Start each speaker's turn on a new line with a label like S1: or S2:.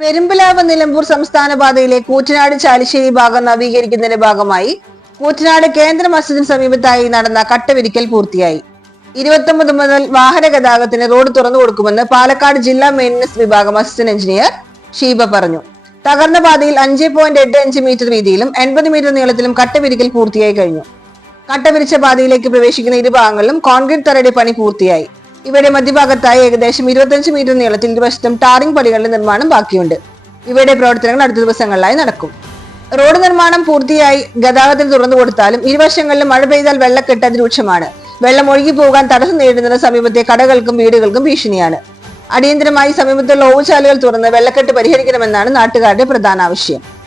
S1: പെരുമ്പലാവ് നിലമ്പൂർ സംസ്ഥാന പാതയിലെ കൂറ്റനാട് ചാലിശ്ശേരി ഭാഗം നവീകരിക്കുന്നതിന്റെ ഭാഗമായി കൂറ്റനാട് കേന്ദ്ര മസ്ജിദിന് സമീപത്തായി നടന്ന കട്ടവിരിക്കൽ പൂർത്തിയായി. ഇരുപത്തൊമ്പത് മുതൽ വാഹന ഗതാഗതത്തിന് റോഡ് തുറന്നു കൊടുക്കുമെന്ന് പാലക്കാട് ജില്ലാ മെയിന്റനൻസ് വിഭാഗം അസിസ്റ്റന്റ് എഞ്ചിനീയർ ഷീബ പറഞ്ഞു. തകർന്ന പാതയിൽ അഞ്ച് പോയിന്റ് എട്ട് അഞ്ച് മീറ്റർ വീതിയിലും എൺപത് മീറ്റർ നീളത്തിലും കട്ടവിരിക്കൽ പൂർത്തിയായി കഴിഞ്ഞു. കട്ടവിരിച്ച പാതയിലേക്ക് പ്രവേശിക്കുന്ന ഇരുഭാഗങ്ങളിലും കോൺക്രീറ്റ് തറയുടെ പണി പൂർത്തിയായി. ഇവയുടെ മധ്യഭാഗത്തായി ഏകദേശം ഇരുപത്തഞ്ച് മീറ്റർ നീളത്തിൽ ഇരുവശത്തും ടാറിംഗ് പടികളുടെ നിർമ്മാണം ബാക്കിയുണ്ട്. ഇവയുടെ പ്രവർത്തനങ്ങൾ അടുത്ത ദിവസങ്ങളിലായി നടക്കും. റോഡ് നിർമ്മാണം പൂർത്തിയായി ഗതാഗതത്തിന് തുറന്നു കൊടുത്താലും ഇരുവശങ്ങളിലും മഴ പെയ്താൽ വെള്ളക്കെട്ട് അതിരൂക്ഷമാണ്. വെള്ളം ഒഴുകി പോകാൻ തടസ്സം നേരിടുന്ന സമീപത്തെ കടകൾക്കും വീടുകൾക്കും ഭീഷണിയാണ്. അടിയന്തരമായി സമീപത്തുള്ള ഓവുചാലുകൾ തുറന്ന് വെള്ളക്കെട്ട് പരിഹരിക്കണമെന്നാണ് നാട്ടുകാരുടെ പ്രധാന ആവശ്യം.